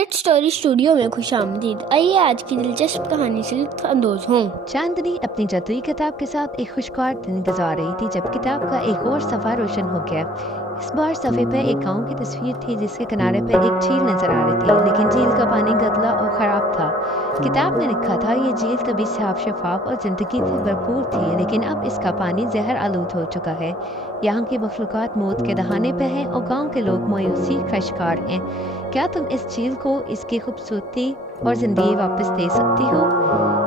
Kid story studio में खुशामदीद। आइए आज की दिलचस्प कहानी से लुत्फ अंदोज हों। चांदनी अपनी जादुई किताब के साथ एक खुशगवार दिन गुजार रही थी जब किताब का एक और सफ़ा रोशन हो गया। इस बार सफ़े पर एक गांव की तस्वीर थी जिसके किनारे पर एक झील नजर आ रही थी, लेकिन झील का पानी गंदा और ख़राब था। किताब में लिखा था ये झील कभी साफ शफाफ और ज़िंदगी से भरपूर थी, लेकिन अब इसका पानी जहर आलूद हो चुका है। यहाँ की मखलूक़ात मौत के दहाने पर हैं और गाँव के लोग मायूसी का शिकार हैं। क्या तुम इस झील को इसकी खूबसूरती और ज़िंदगी वापस दे सकती हो?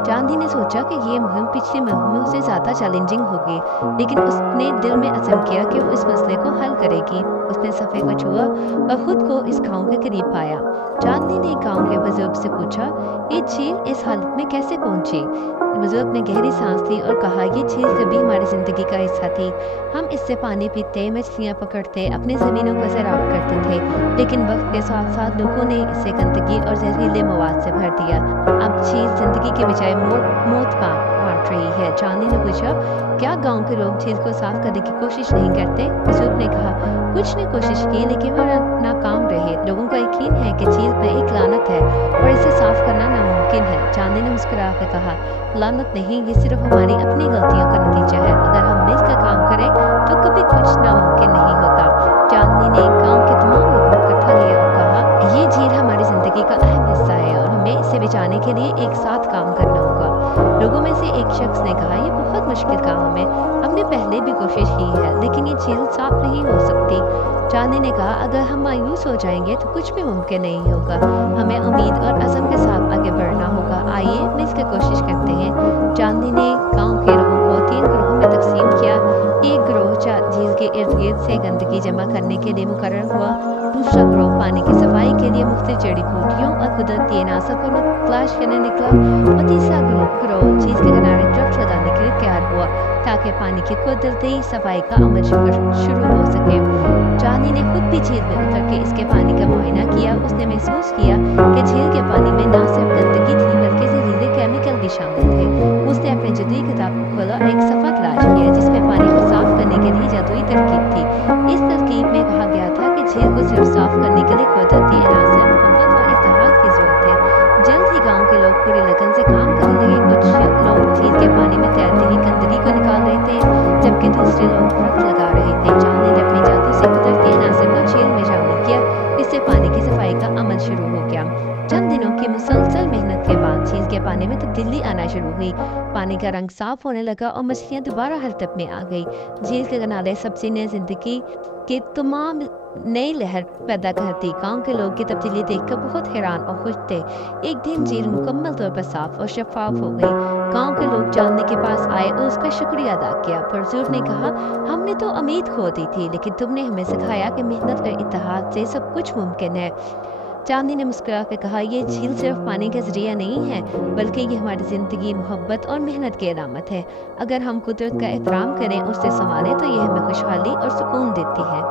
चांदी ने सोचा कि ये मुहिम पिछली मुहिमों से ज़्यादा चैलेंजिंग होगी, लेकिन उसने दिल में अज़म किया कि वो इस मसले को हल करेगी। उसने सफ़े को छुआ और खुद को इस गांव के करीब पाया। चांदी ने गांव के बुजुर्ग से पूछा, ये झील इस हालत में कैसे पहुंची? बुजुर्ग ने गहरी सांस ली और कहा, ये झील कभी हमारी ज़िंदगी का हिस्सा थी। हम इससे पानी पीते, मछलियाँ पकड़ते, अपनी ज़मीनों को सैराब करते थे, लेकिन वक्त के साथ साथ लोगों ने इसे गंदगी और जहरीले मवाद से भर दिया। अब झील जिंदगी के बजाय मौत बांट रही है। चांदी ने पूछा, क्या गांव के लोग झील को साफ करने की कोशिश नहीं करते? बुजुर्ग ने कहा, कुछ ने कोशिश की लेकिन वो नाकाम रहे। लोगों का यकीन है कि झील पर एक लानत है और इसे साफ करना नामुमकिन है। चांदी ने मुस्कुरा कर कहा, लानत नहीं, ये सिर्फ हमारी अपनी गलतियों का नतीजा है। अगर हम मिलकर काम करें तो कभी कुछ नामुमकिन नहीं होता। चांदी ने गांव के तमाम लोगों को इकट्ठा किया और कहा, ये झील हमारी जिंदगी का अहम हिस्सा है और हमें इसे बचाने के लिए एक साथ काम करना होगा। लोगों में से एक शख्स ने कहा, ये बहुत मुश्किल काम है, हमने पहले भी कोशिश की है, लेकिन ये झील साफ नहीं हो सकती। चांदी ने कहा, अगर हम मायूस हो जाएंगे तो कुछ भी मुमकिन नहीं होगा। हमें उम्मीद और अज़म के साथ आगे बढ़ना होगा। आइए मिलकर कोशिश करते हैं। चांदी ने गांव के लोगों को 3 ग्रोहों में तकसीम किया। एक ग्रोह झील के इर्द गिर्द से गंदगी जमा करने के लिए मुकर्रर हुआ। दूसरा ग्रोह पानी की सफाई के लिए मुख्तलिफ जड़ी बूटियों और कुदरती अनासर को तलाश करने निकला। और तीसरा ग्रोह झील के किनारे दरख्त लगाने के लिए तैयार हुआ ताकि पानी की कुदरती सफाई का अमल शुरू हो सके। चांदी ने खुद भी झील में उतर के इसके पानी का मुआयना किया। उसने महसूस किया कि झील के पानी में न सिर्फ गंदगी थी बल्कि जहरीले केमिकल भी शामिल थे। उसने अपनी जादुई किताब को खोला, एक सफ़ा तलाश किया जिसमें पानी को साफ करने के लिए जादुई तरकीब थी। इस तरकीब में कहा गया था कि झील को सिर्फ साफ करने के लिए कुदरती अनासर, मोहब्बत और इत्तेहाद की जरूरत है। जल्द ही गांव के लोग पूरी लगन से काम करने लगे। कुछ लोग झील के पानी में तैरते ही गंदगी को निकाल रहे थे, जबकि दूसरे लोग दरख्त लगा रहे थे। चांदी ने अपनी जादू से कुदरती अनासर को झील में शामिल किया, इससे पानी की सफाई का अमल शुरू हो गया। चंद दिनों की मुसलसल मेहनत के बाद झील के पानी में तब्दीली आना शुरू हुई। पानी का रंग साफ होने लगा और मछलियां दोबारा हरकत में आ गई। झील के किनारे सब्जी ने जिंदगी के तमाम नई लहर पैदा कर दी। गांव के लोग की तब्दीली देखकर बहुत हैरान और खुश थे। एक दिन झील मुकम्मल तौर पर साफ और शफाफ हो गई। गांव के लोग चांदनी के पास आए और उसका शुक्रिया अदा किया। बुजुर्ग ने कहा, हमने तो उम्मीद खो दी थी, लेकिन तुमने हमें सिखाया कि मेहनत और इत्तेहाद से सब कुछ मुमकिन है। चांदी ने मुस्कुरा कर कहा, ये झील सिर्फ पानी का जरिया नहीं है, बल्कि ये हमारी ज़िंदगी, मोहब्बत और मेहनत की अलामत है। अगर हम कुदरत का एहतराम करें, उससे संभालें, तो ये हमें खुशहाली और सुकून देती है।